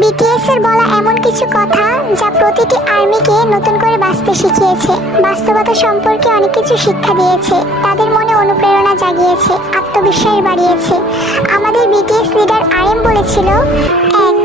BTS এর বলা এমন কিছু কথা যা প্রতিটি আর্মিকে নতুন করে বাঁচতে শিখিয়েছে। বাস্তবতা সম্পর্কে অনেক কিছু শিক্ষা দিয়েছে। তাদের মনে অনুপ্রেরণা জাগিয়েছে, আত্মবিশ্বাস বাড়িয়েছে। আমাদের বিটিএস লিডার আরএম বলেছিল, এক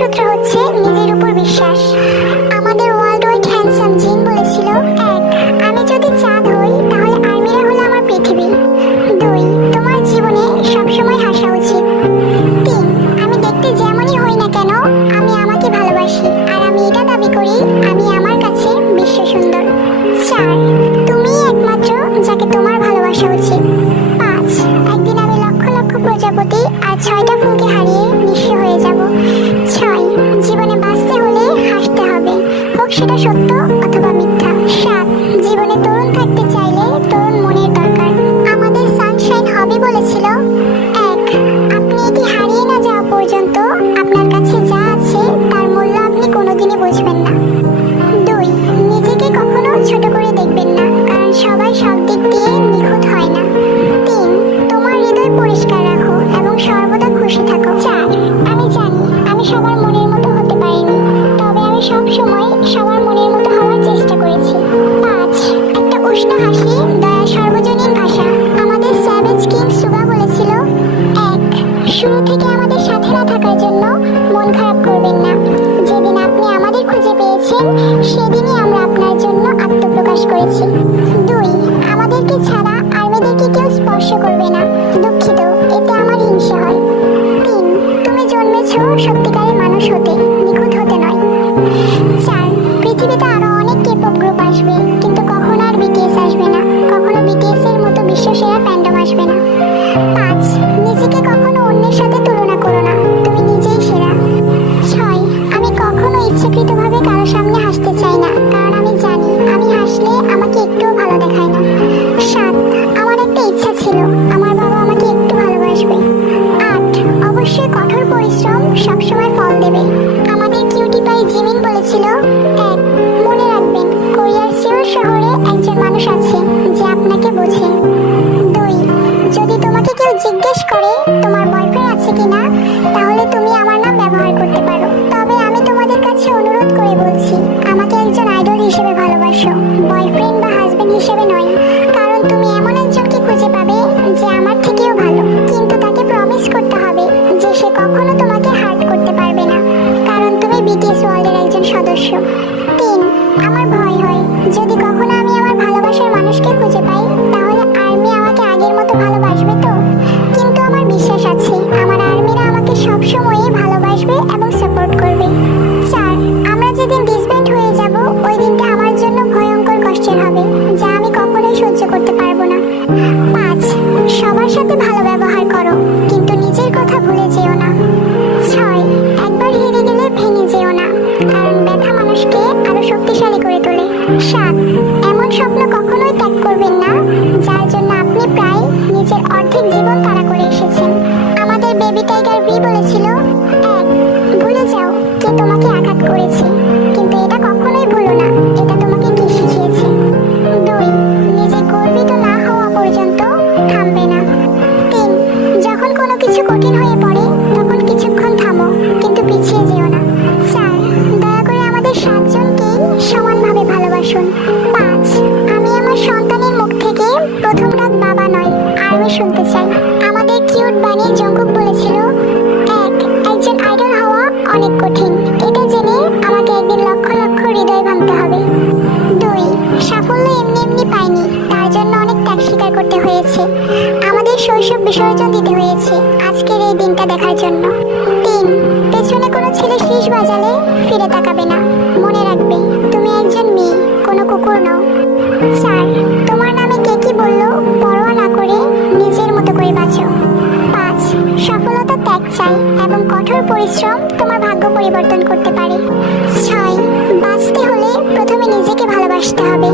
সূত্র হচ্ছে আপনার কাছে যা আছে তার মূল্য আপনি কোনোদিনই বুঝবেন না। দুই, নিজেকে কখনো ছোট করে দেখবেন না, কারণ সবাই সব দিক দিয়ে হয় না। তিন, তোমার হৃদয় পরিষ্কার রাখো এবং সর্বদা খুশি থাকো। জন্মেছ পরিশ্রম সবসময় ফল দেবে। আমাদের কিউটি পাই জিমিন বলেছিল এক মনে রাখবেন, কোরিয়ার সিওল শহরে একজন মানুষ আছে যে আপনাকে বোঝে। দুই, যদি তোমাকে কেউ জিজ্ঞেস করে তোমার বয়ফ্রেন্ড আছে কিনা, তাহলে তুমি আমার নাম ব্যবহার করতে পারো। তবে আমি তোমাদের কাছে অনুরোধ করে বলছি, আমাকে একজন আইডল হিসেবে ভালোবাসো। বয়ফ্রেন্ড বা হাজবেন্ড হিসেবে নয়। একজন স্বপ্ন কখনোই ত্যাগ করবেন না, যার জন্য আপনি প্রায় নিজের অর্ধেক জীবন তাড়া করে এসেছেন। আমাদের বেবি টাইগার ভি বলেছিল, এক, ভুলে যাও কে তোমাকে আঘাত করেছে। কিন্তু এটা কখনোই ভুলো না, এটা তোমাকে কি শিখিয়েছে? দুই, নিজে গর্বিত না হওয়া পর্যন্ত থামবে না। তিন, যখন কোনো কিছু কঠিন হয়ে পড়ে, তখন কিছুক্ষণ থামো, কিন্তু পিছিয়ে যেও না। চার, দয়া করে আমাদের সাতজনকেই সমানভাবে ভালোবাসুন। করতে আমাদের শৈশব বিসর্জন দিতে হয়েছে আজকের এই দিনটা দেখার জন্য। তিন, পেছনে কোনো ছেলে শীষ বাজালে ফিরে তাকাবে না। মনে রাখবে, তুমি একজন মেয়ে, কোনো কুকুর নও। চার, তোমার নামে কে কি বলল পরোয়া না করে নিজের মতো করে বাঁচো। পাঁচ, সফলতা ত্যাগ চাই এবং কঠোর পরিশ্রম তোমার ভাগ্য পরিবর্তন করতে পারে। ছয়, বাঁচতে হলে প্রথমে নিজেকে ভালোবাসতে হবে।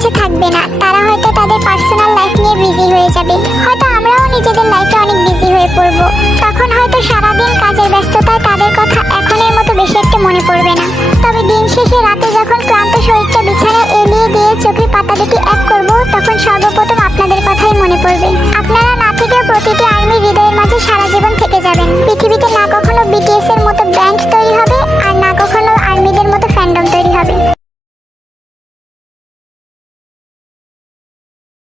কাছে থাকবে না। তারা হয়তো তাদের পার্সোনাল লাইফ নিয়ে বিজি হয়ে যাবে। হয়তো আমরাও নিজেদের লাইফে অনেক বিজি হয়ে পড়ব। তখন হয়তো সারাদিন কাজের ব্যস্ততায় তাদের কথা এখনের মতো বেশি একটা মনে পড়বে না। তবে দিন শেষে রাতে যখন ক্লান্ত শরীরটা বিছানায় এলিয়ে দিয়ে চোখের পাতা দুটি এক করব, তখন সর্বপ্রথম আপনাদের কথাই মনে পড়বে। আপনারা না থেকেও প্রতিটি আর্মি হৃদয়ের মাঝে সারা জীবন থেকে যাবেন। পৃথিবীতে না